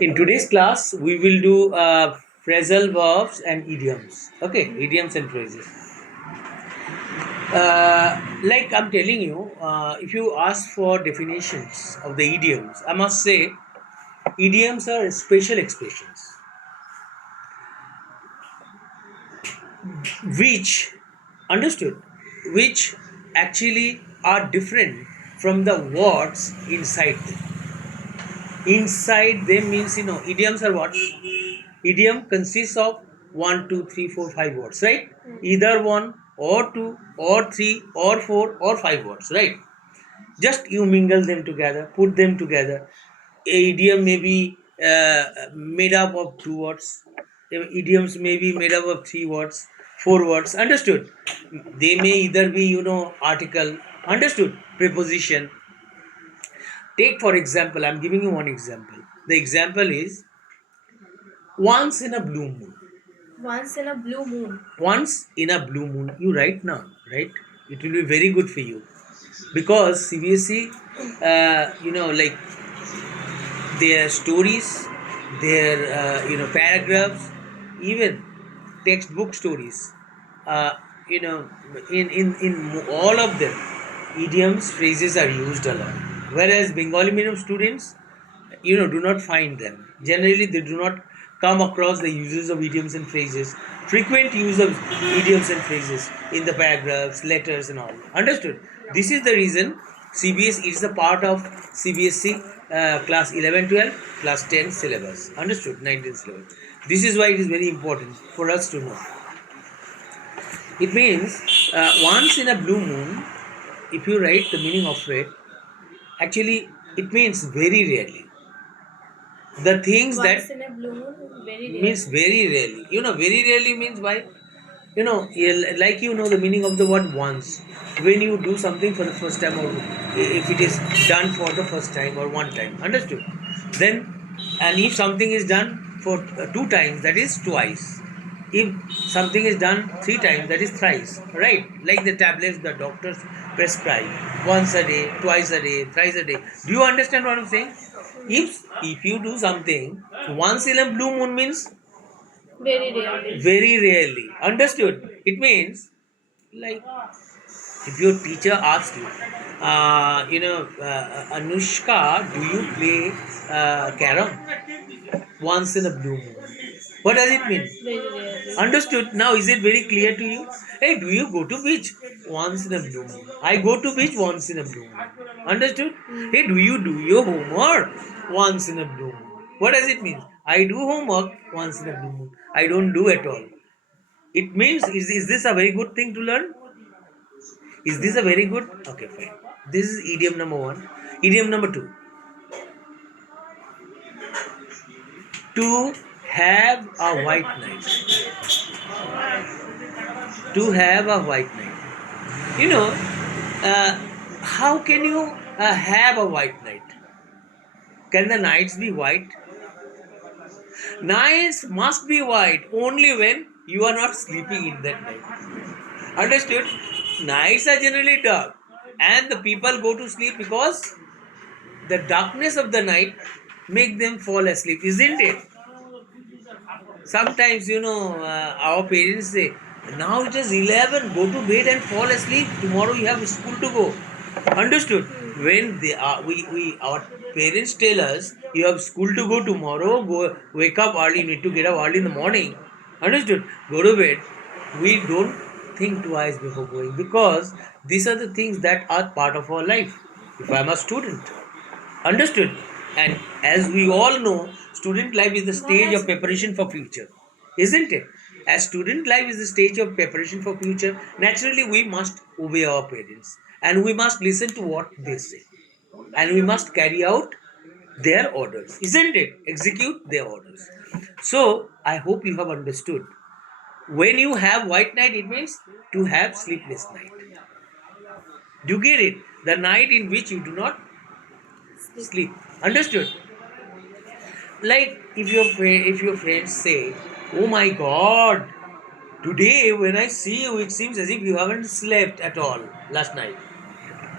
In today's class, we will do phrasal verbs and idioms. Okay, idioms and phrases. Like I'm telling you, if you ask for definitions of the idioms, I must say idioms are special expressions which, understood, which actually are different from the words inside them. Inside them means, idioms are what? Idiom consists of one, two, three, four, five words, right? Either one or two or three or four or five words, right? Just you mingle them together, put them together. A idiom may be made up of two words. Idioms may be made up of three words, four words. Understood? They may either be, article. Understood? Preposition. Take for example. I'm giving you one example. The example is once in a blue moon. Once in a blue moon. Once in a blue moon, you write now, right? It will be very good for you because CBSE, like their stories, their paragraphs, even textbook stories, uh, you know, in all of them, idioms phrases are used a lot. Whereas Bengali medium students, do not find them. Generally, they do not come across the uses of idioms and phrases, frequent use of idioms and phrases in the paragraphs, letters, and all. Understood? This is the reason CBS is a part of CBSC class 11, 12, class 10 syllabus. Understood? 19 syllabus. This is why it is very important for us to know. It means once in a blue moon, if you write the meaning of it, actually it means very rarely. The things that Once in a blue moon, very means rarely. very rarely. Very rarely means why? Like the meaning of the word once. When you do something for the first time, or if it is done for the first time or one time, understood? Then, and if something is done for two times, that is twice. If something is done three times, that is thrice, right? Like the tablets the doctors prescribe once a day, twice a day, thrice a day. Do you understand what I'm saying? If you do something once in a blue moon means Very rarely. very rarely. Understood? It means like if your teacher asks you, Anushka, do you play carom once in a blue moon? What does it mean? Very rarely. Understood? Now, is it very clear to you? Hey, do you go to beach once in a blue moon? I go to beach once in a blue moon. Understood? Hmm. Hey, do you do your homework once in a blue moon? What does it mean? I do homework once in a blue moon. I don't do at all. It means, is this a very good thing to learn? Is this a very good? Okay, fine. This is idiom number one. Idiom number two. To have a white knight. To have a white knight. Uh, how can you have a white knight? Can the knights be white? Knights must be white only when you are not sleeping in that night. Understood? Nights are generally dark, and the people go to sleep because the darkness of the night make them fall asleep, isn't it? Sometimes our parents say, now it is 11, go to bed and fall asleep, tomorrow you have school to go. Understood? When they are we our parents tell us you have school to go tomorrow, go wake up early, you need to get up early in the morning. Understood? Go to bed. We don't think twice before going because these are the things that are part of our life. If I'm a student, understood? And as we all know, student life is the stage of preparation for future, isn't it? As student life is the stage of preparation for future, naturally we must obey our parents and we must listen to what they say and we must carry out their orders, isn't it? Execute their orders. So I hope you have understood. When you have white night, it means to have sleepless night. Do you get it? The night in which you do not Sleep. sleep. Understood? Like if your friends say, "Oh my God, today when I see you, it seems as if you haven't slept at all last night.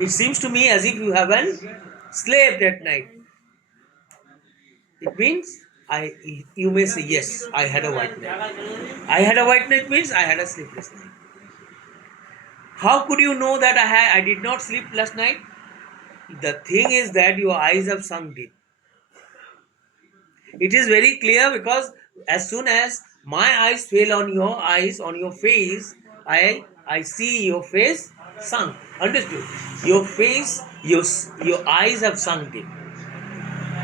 It seems to me as if you haven't slept at night." It means you may say, yes, I had a white night. I had a white night means I had a sleepless night. How could you know that I did not sleep last night? The thing is that your eyes have sunk deep. It is very clear because as soon as my eyes fell on your eyes, on your face, I see your face sunk. Understood? Your face, your eyes have sunk deep.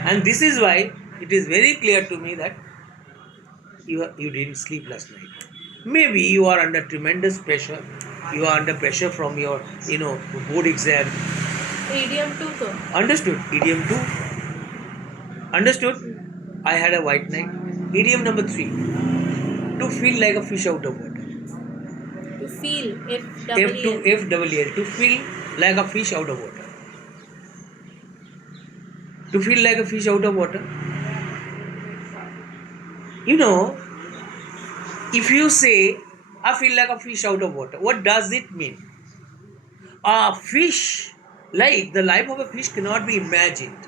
And this is why it is very clear to me that you didn't sleep last night. Maybe you are under tremendous pressure. You are under pressure from your board exam. Idiom too, though. Understood? Idiom 2. Understood? I had a white night. Idiom number 3. To feel like a fish out of water. To feel. If F to double F double L. To feel like a fish out of water. To feel like a fish out of water. You know, if you say, I feel like a fish out of water, what does it mean? A fish, like the life of a fish cannot be imagined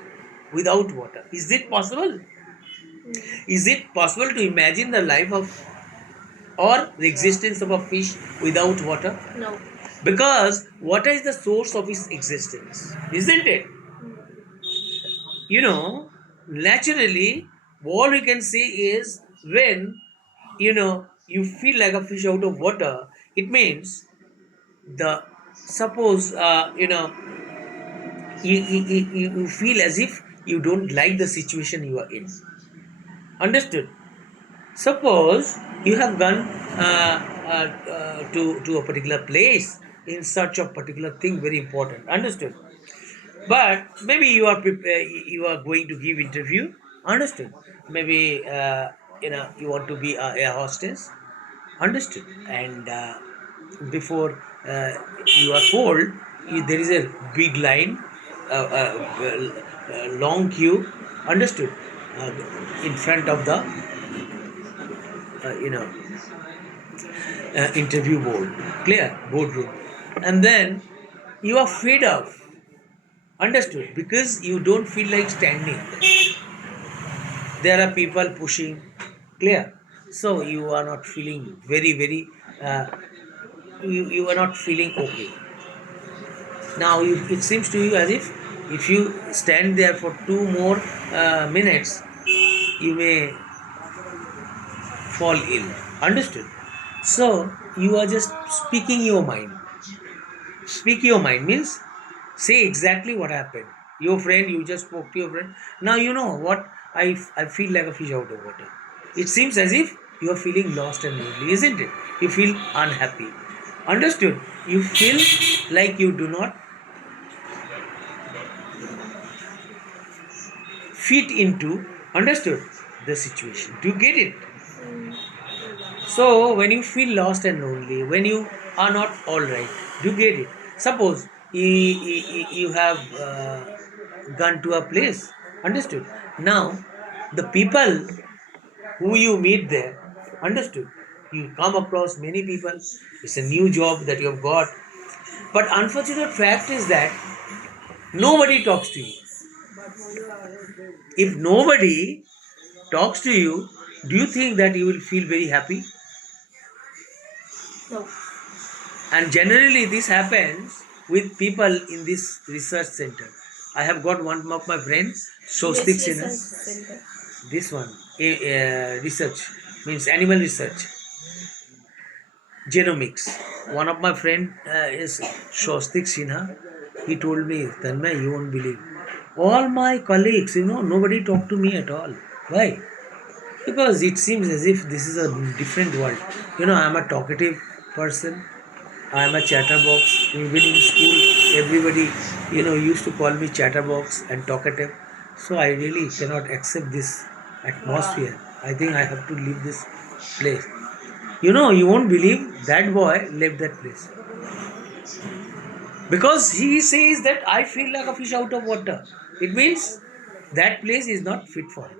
without water. Is it possible? Is it possible to imagine the life of or the existence of a fish without water? No. Because water is the source of its existence, isn't it? Naturally, all we can say is when you feel like a fish out of water, it means the suppose you feel as if you don't like the situation you are in. Understood? Suppose you have gone to a particular place in search of particular thing very important. Understood? But maybe you are going to give interview. Understood? Maybe you want to be a air hostess. Understood? And before you are told, there is a big line, long queue. Understood? uh, in front of the uh, you know interview boardroom, and then you are fed up. Understood? Because you don't feel like standing there are people pushing. Clear? So you are not feeling very uh, you are not feeling okay. Now it seems to you as if you stand there for 2 more minutes, you may fall ill. Understood? So you are just speaking your mind. Speak your mind means say exactly what happened. Your friend, you just spoke to your friend. Now you know what I feel like a fish out of water. It seems as if you are feeling lost and lonely, isn't it? You feel unhappy. Understood? You feel like you do not fit into, understood, the situation. Do you get it? So when you feel lost and lonely, when you are not all right, do you get it? Suppose you have gone to a place, understood. Now the people who you meet there, understood. You come across many people. It's a new job that you have got, but unfortunate fact is that nobody talks to you. If nobody talks to you, do you think that you will feel very happy? No. And generally, this happens with people in this research center. I have got one of my friends, Swastik Yes, Sinha. research center. This one, research means animal research, genomics. One of my friend is Swastik Sinha. He told me, Tanmay, you won't believe. All my colleagues, nobody talked to me at all. Why? Because it seems as if this is a different world. I am a talkative person. I am a chatterbox. Even in school, everybody, used to call me chatterbox and talkative. So I really cannot accept this atmosphere. I think I have to leave this place. You won't believe that boy left that place. Because he says that I feel like a fish out of water. It means that place is not fit for him.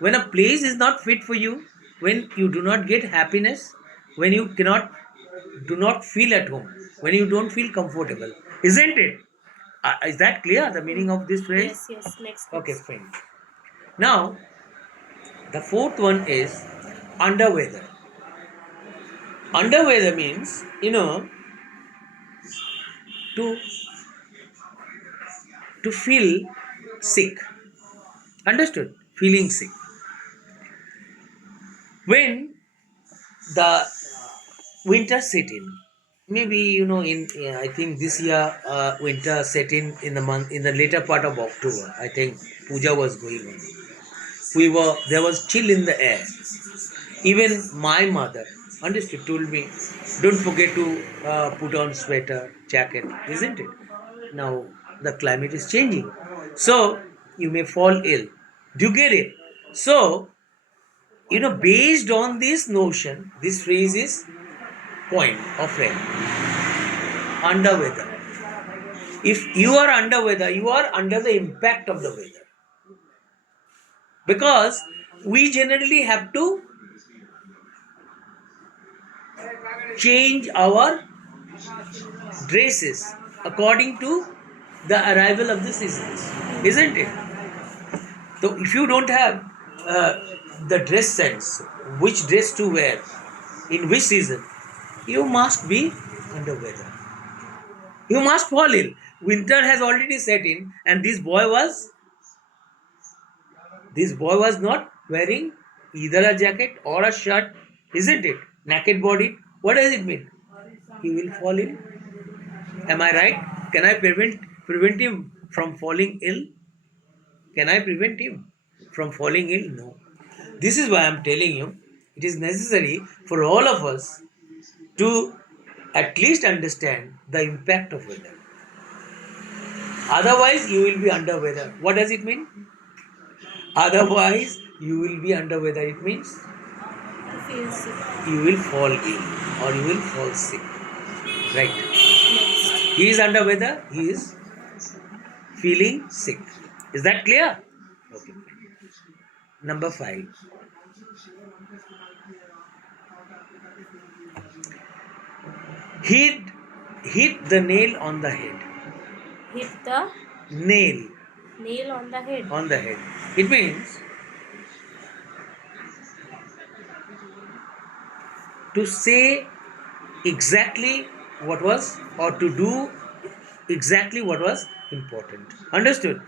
When a place is not fit for you, when you do not get happiness, when you do not feel at home, when you don't feel comfortable, isn't it? Is that clear, the meaning of this phrase? Yes, next. Okay, fine. Now, the fourth one is under weather. Under weather means, to feel sick. Understood? Feeling sick. When the winter set in, maybe in I think this year winter set in the later part of October. I think puja was going on. There was chill in the air. Even my mother, understood, told me, don't forget to put on sweater, jacket, isn't it? Now the climate is changing, so you may fall ill. Do you get it? So, based on this notion, this phrase is coined or framed. Under weather. If you are under weather, you are under the impact of the weather. Because we generally have to change our dresses according to the arrival of the seasons, isn't it? So if you don't have uh, the dress sense, which dress to wear, in which season, you must be under weather. You must fall ill. Winter has already set in, and this boy was not wearing either a jacket or a shirt, isn't it? Naked body. What does it mean? He will fall ill. Am I right? Can I prevent him from falling ill? Can I prevent him from falling ill? No. This is why I am telling you it is necessary for all of us to at least understand the impact of weather. Otherwise, you will be under weather. What does it mean? Otherwise, you will be under weather. It means To feel sick. you will fall ill or you will fall sick. Right? Next. He is under weather, he is feeling sick. Is that clear? Okay. Number 5. Hit hit the nail on the head. Hit the Nail nail on the head. on the head. It means to say exactly what was, or to do exactly what was important. Understood?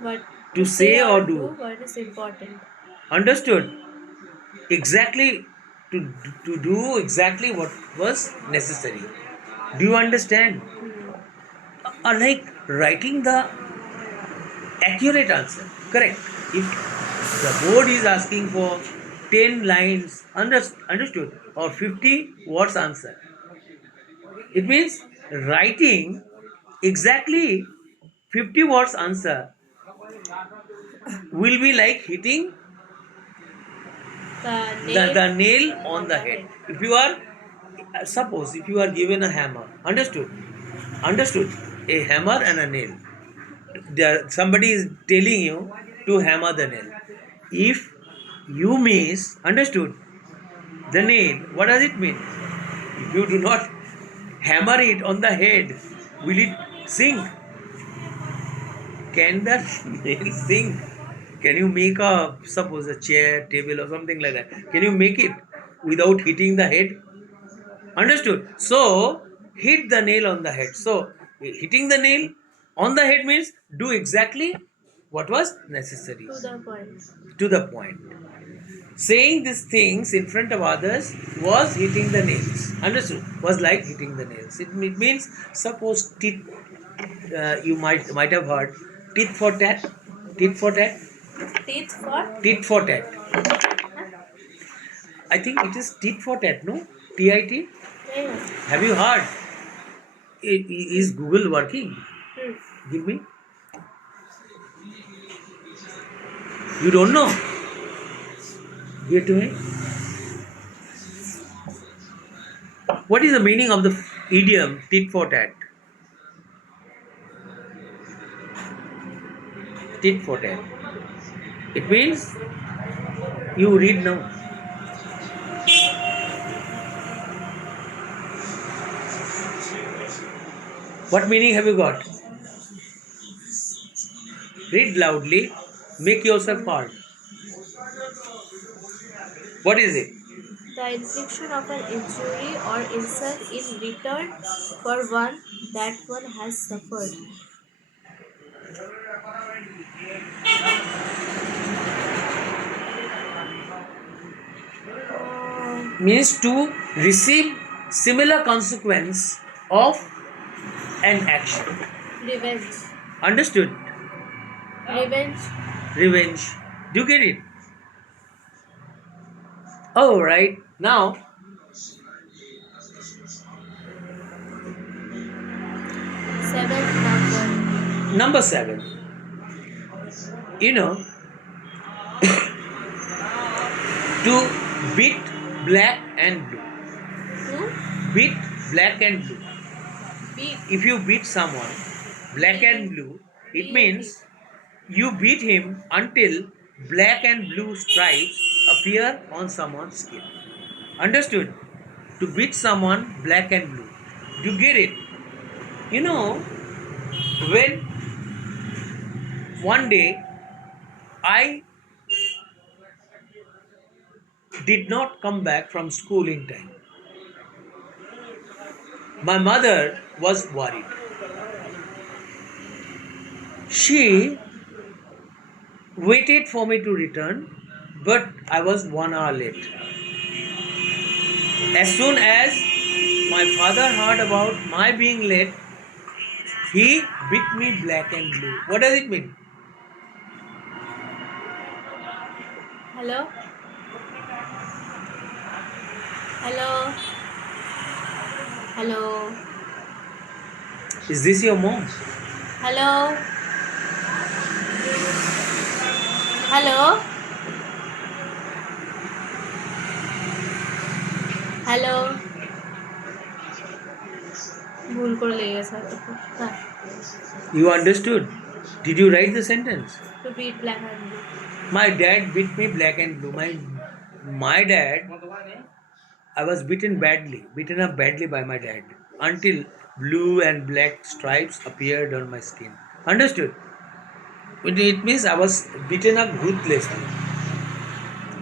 What To say or do. what is important. Understood? Exactly, to do exactly what was necessary. Do you understand? Like writing the accurate answer. Correct. If the board is asking for 10 lines, understood, or 50 words answer, it means writing exactly 50 words answer will be like hitting The the, nail, the nail on the head. If you are, suppose if you are given a hammer, understood, a hammer and a nail, somebody is telling you to hammer the nail. If you miss, understood, the nail, what does it mean? If you do not hammer it on the head, will it sink? Can the nail sink? Can you make suppose a chair, table, or something like that? Can you make it without hitting the head? Understood? So, hit the nail on the head. So, hitting the nail on the head means do exactly what was necessary. to the point. To the point. Saying these things in front of others was hitting the nails. Understood? Was like hitting the nails. It means, suppose teeth, you might have heard teeth for tat. Teeth for tat. Teeth for Tit for tat. I think it is tit for tat, no? TIT. yeah. Have you heard? Is Google working? Hmm. Give me. You don't know? Give it to me. What is the meaning of the idiom tit for tat? Tit for tat. It means you read now. What meaning have you got? Read loudly. Make yourself heard. What is it? The infliction of an injury or insult in return for one that one has suffered. Means to receive similar consequence of an action. Revenge. Understood? Revenge. Revenge. Do you get it? All right. Now, Seventh number. number 7. You know, to beat black and blue. To Beat black and blue. beat. If you beat someone black and blue, it means you beat him until black and blue stripes appear on someone's skin. Understood? To beat someone black and blue. You get it? You know, when one day I did not come back from school in time, my mother was worried. She waited for me to return, but I was 1 hour late. As soon as my father heard about my being late, he beat me black and blue. What does it mean? Hello? Hello? Hello? Is this your mom? Hello? Hello? Hello ভুল করে লেগে গেছে হয়তো হ্যাঁ You understood? Did you write the sentence? To beat black and blue My dad beat me black and blue. My dad, I was beaten up badly by my dad until blue and black stripes appeared on my skin. Understood? It means I was beaten up ruthlessly.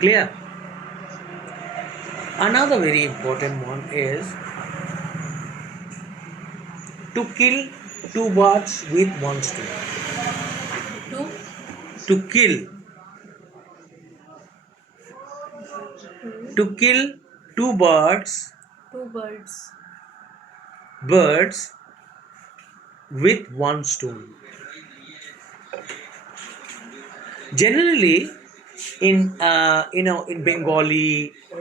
Clear? Another very important one is to kill 2 birds with 1 stone. To To kill. To kill 2 birds two birds birds with 1 stone. Generally, in Bengali,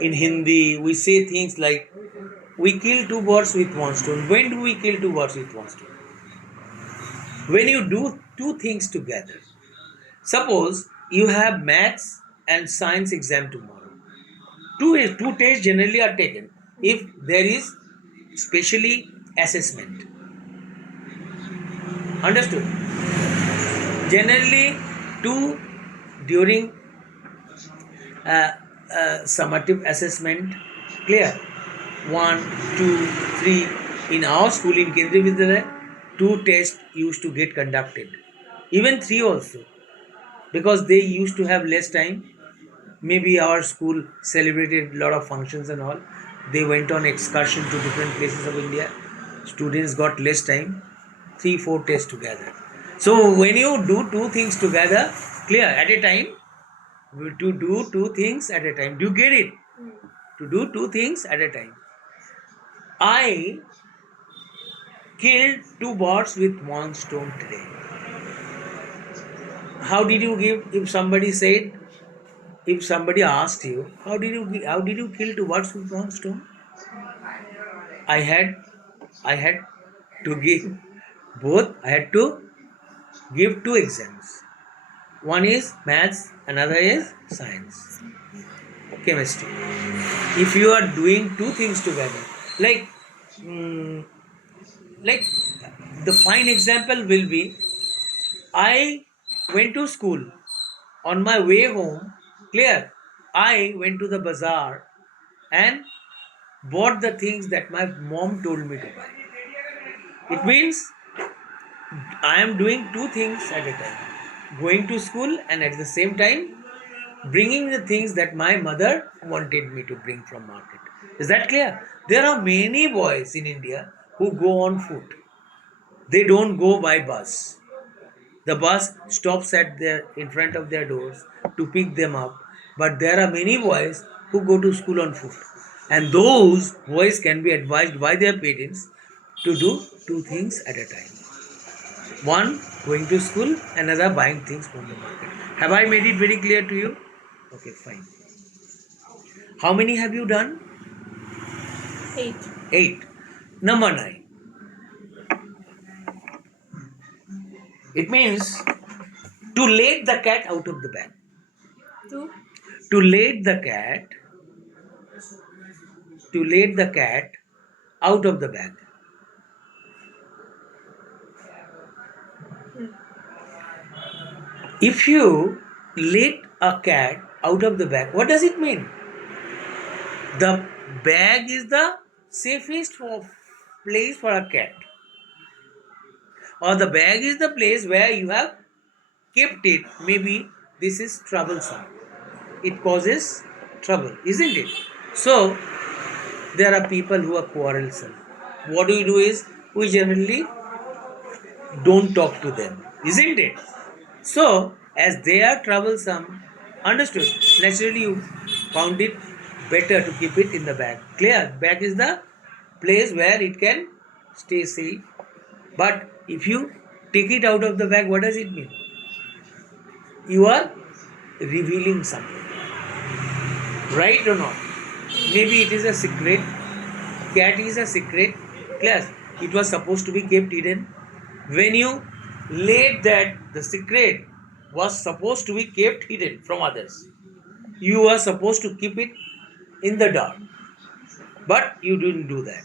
in Hindi, we say things like we kill 2 birds with 1 stone. When do we kill 2 birds with 1 stone? When you do 2 things together. Suppose you have maths and science exam tomorrow. Two tests generally are taken if there is specially assessment. Understood? Generally, 2 during summative assessment. Clear? 1, 2, 3. In our school in Kendriya Vidyalaya, 2 tests used to get conducted. Even 3 also. Because they used to have less time. Maybe our school celebrated a lot of functions and all. They went on excursion to different places of India. Students got less time. 3, 4 tests together. So when you do 2 things together, clear, at a time, to do 2 things at a time. Do you get it? To do 2 things at a time. I killed 2 birds with 1 stone today. How did you give? If somebody asked you, how did you kill 2 birds with 1 stone? I had to give both. I had to give 2 exams. One is maths, another is science, chemistry. If you are doing 2 things together, like the fine example will be, I went to school. On my way home, clear, I went to the bazaar and bought the things that my mom told me to buy. It means I am doing 2 things at a time. going to school and at the same time bringing the things that my mother wanted me to bring from market. Is that clear? There are many boys in India who go on foot. They don't go by bus. The bus stops at their in front of their doors to pick them up. But there are many boys who go to school on foot. And those boys can be advised by their parents to do two things at a time. One, going to school, another, buying things from the market. Have I made it very clear to you? Okay, fine. How many have you done? 8. 8. Number 9. It means to let the cat out of the bag. 2. To let the cat out of the bag. If you let a cat out of the bag, what does it mean? The bag is the safest place for a cat, or the bag is the place where you have kept it. Maybe this is troublesome, it causes trouble, isn't it? So there are people who are quarrelsome. What we do is we generally don't talk to them, isn't it? So, as they are troublesome, understood, naturally you found it better to keep it in the bag. Clear? Bag is the place where it can stay safe. But if you take it out of the bag, what does it mean? You are revealing something. Right or not? Maybe it is a secret. Cat is a secret. Clear? It was supposed to be kept hidden. When you laid that the secret was supposed to be kept hidden from others, you were supposed to keep it in the dark, but you didn't do that.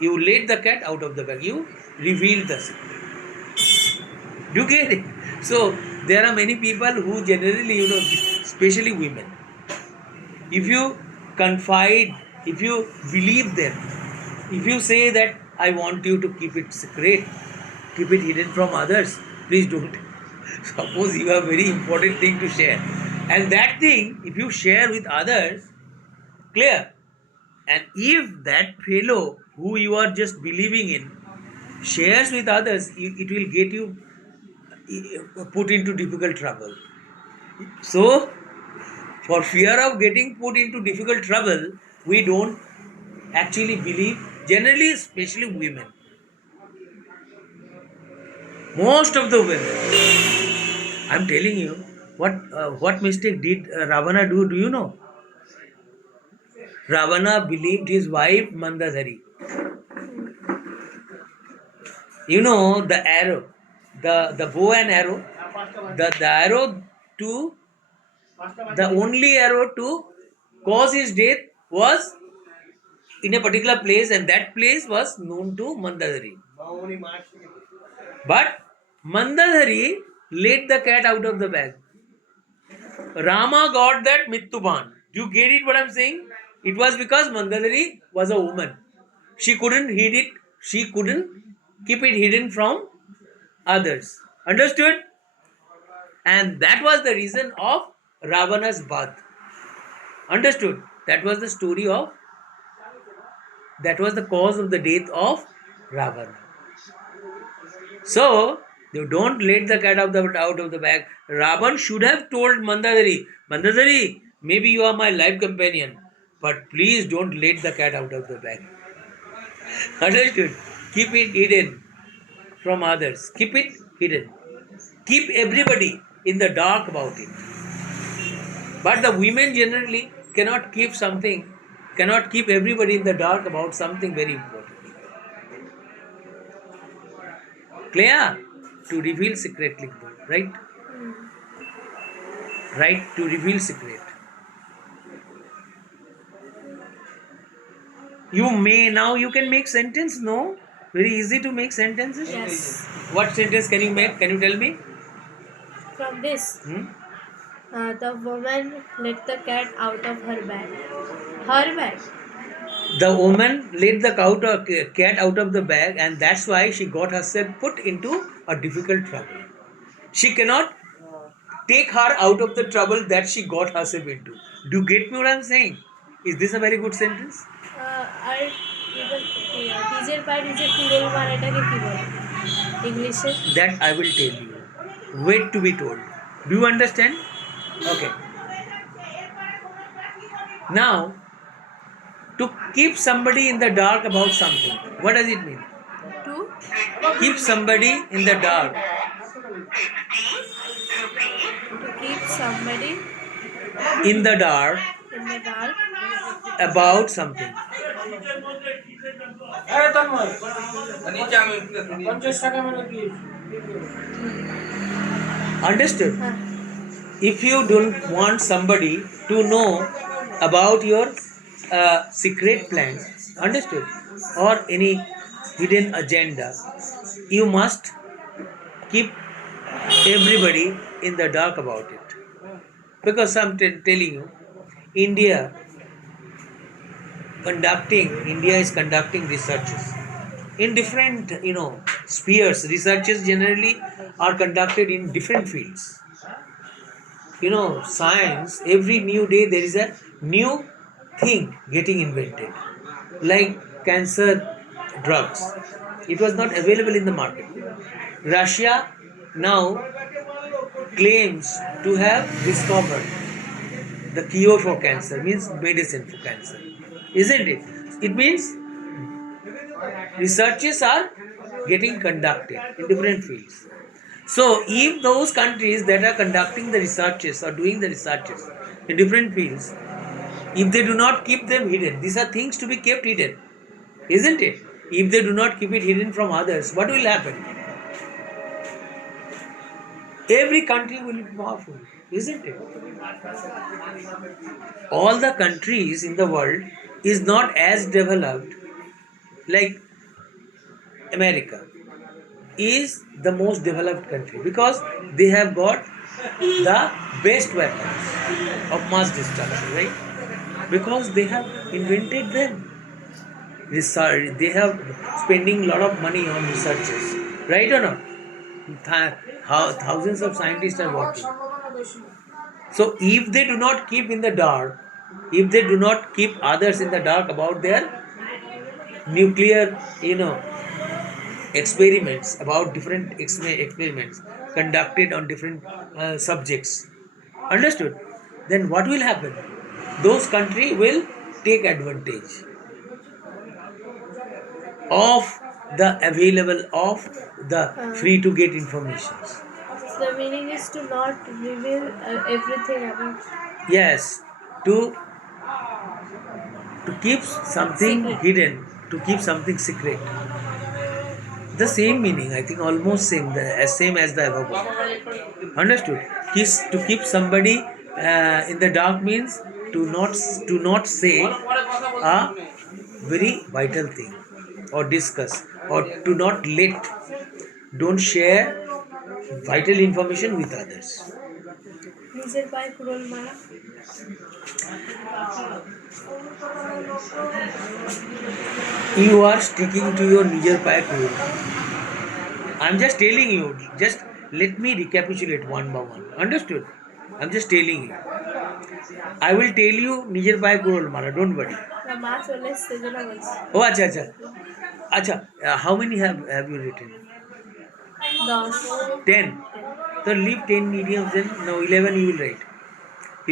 You laid the cat out of the bag. You revealed the secret. Do you get it? So there are many people who generally, especially women, if you confide, if you believe them, if you say that I want you to keep it secret, keep it hidden from others, please don't. Suppose you have a very important thing to share, and that thing, if you share with others, clear, and if that fellow who you are just believing in shares with others, it will get you put into difficult trouble. So, for fear of getting put into difficult trouble, we don't actually believe, generally, especially women. Most of the women, I'm telling you, what mistake did Ravana do? Do you know? Ravana believed his wife Mandadhari. You know the arrow, the bow and arrow, the arrow to the only arrow to cause his death was in a particular place, and that place was known to Mandadhari. But Mandadhari let the cat out of the bag. Rama got that Mittuban. Do you get it what I'm saying? It was because Mandadhari was a woman. She couldn't hid it, she couldn't keep it hidden from others. Understood? And that was the reason of Ravana's birth. Understood? That was the story of, that was the cause of the death of Ravana. So, you don't let the cat out of the bag. Ravan should have told Mandadhari, Mandadhari, maybe you are my life companion, but please don't let the cat out of the bag. Understood? Keep it hidden from others. Keep it hidden. Keep everybody in the dark about it. But the women generally cannot keep everybody in the dark about something very important. Clear? To reveal secretly, right? Right? To reveal secret. You can make sentence, no? Very easy to make sentences. Yes. What sentence can you make? Can you tell me? From this, Hmm? the woman let the cat out of her bag. Her bag. The woman let the cat out of the bag, and that's why she got herself put into a difficult trouble. She cannot take her out of the trouble that she got herself into. Do you get me what I'm saying? Is this a very good sentence? আর even নিজের পায়ে নিজে কুড়োল মারাটাকে কি বলে ইংলিশে? That I will tell you. Wait to be told. Do you understand? Okay. Now, to keep somebody in the dark about something, what does it mean? To Keep somebody in the dark. keep somebody In the dark in the dark about something. Understood? হ্যাঁ If you don't want somebody to know about your secret plans, understood, or any hidden agenda, you must keep everybody in the dark about it. Because I'm telling you, India is conducting researches in different spheres. Researches generally are conducted in different fields. Science, every new day there is a new thing getting invented, like cancer drugs. It was not available in the market. Russia now claims to have discovered the cure for cancer, means medicine for cancer, isn't it? It means researches are getting conducted in different fields. So if those countries that are conducting the researches or doing the researches in different fields, if they do not keep them hidden, these are things to be kept hidden, isn't it? If they do not keep it hidden from others, what will happen? Every country will be powerful, isn't it? All the countries in the world is not as developed like America is the most developed country because they have got the best weapons of mass destruction, right? Because they have invented them. They have spending a lot of money on researches, right or not? Thousands of scientists are working. So if they do not keep in the dark, if they do not keep others in the dark about their nuclear, experiments, about different experiments conducted on different subjects, understood, then what will happen? Those countries will take advantage of the available of the free to get informations. the meaning is to not reveal everything about Yes, to keep something Secret. hidden, to keep something secret. The same meaning, I think, almost same, same as the above one. Understood? To keep somebody in the dark means to not say a very vital thing or discuss, or to not don't share vital information with others. নিজের পায়ে কুড়োল মারা You are sticking to your nijer paye kurul. I'm just telling you, just let me recapitulate one by one. Understood? I'm just telling you. I will tell you nijer paye kurul mara, don't worry. না মা চলে এসছে যেন বলছি Oh, acha. How many have you written? 10 10. So leave 10 idioms, then now 11 you will write.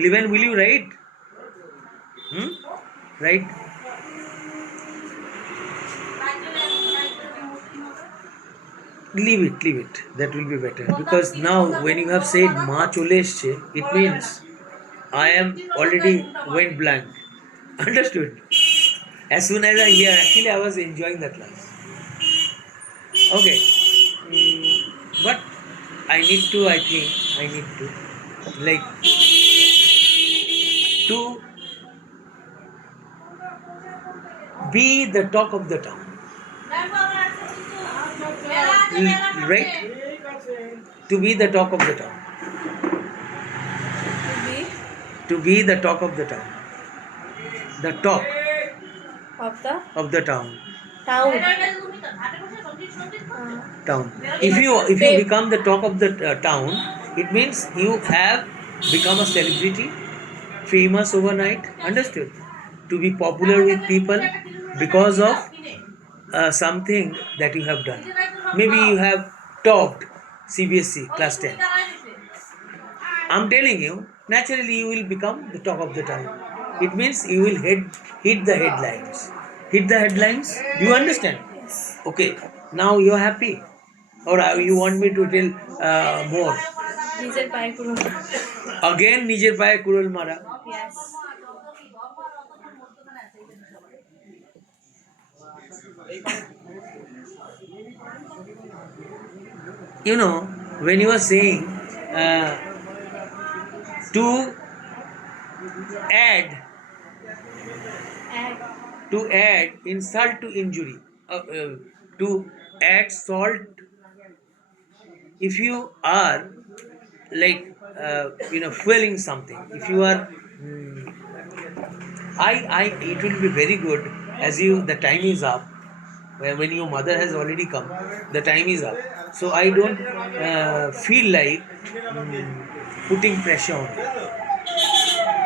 11 will you write? Right? Leave it. That will be better. Because now when you have said Ma chole esche, it means I am already went blank. Understood? As soon as I hear, actually I was enjoying the class. Okay. But I need to like to be the talk of the town. Right? To be the talk of the town. To be the talk of the town. The talk of the town. Town. If you become the talk of the town, It means you have become a celebrity, famous overnight, understood? To be popular with people because of something that you have done. Maybe you have topped CBSE class 10. I'm telling you, naturally you will become the talk of the town. It means you will hit the headlines. Hit the headlines? Do you understand? Yes. Okay, now you're happy? Or you want Yes. me to tell more? নিজের পায়ে কুড়োল। Again, নিজের পায়ে কুড়োল মারা. Yes. You know, when you are saying to add And add insult to injury, to add salt, if you are like fueling something, if you are I it will be very good as you the time is up. When your mother has already come, the time is up, so I don't feel like putting pressure on you.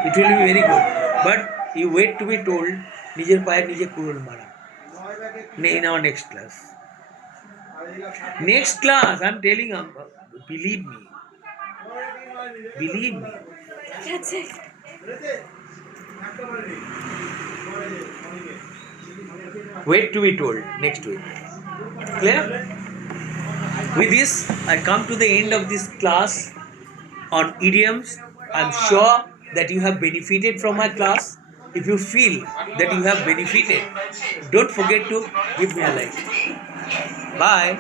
It will be very good, but you wait to be told নিজের পায়ে নিজে কুড়ুল মারা. In our next class I'm telling you, believe me, believe me. ঠিক আছে। Wait to be told next week. Clear? With this, I come to the end of this class on idioms. I'm sure that you have benefited from my class. If you feel that you have benefited, don't forget to give me a like. Bye.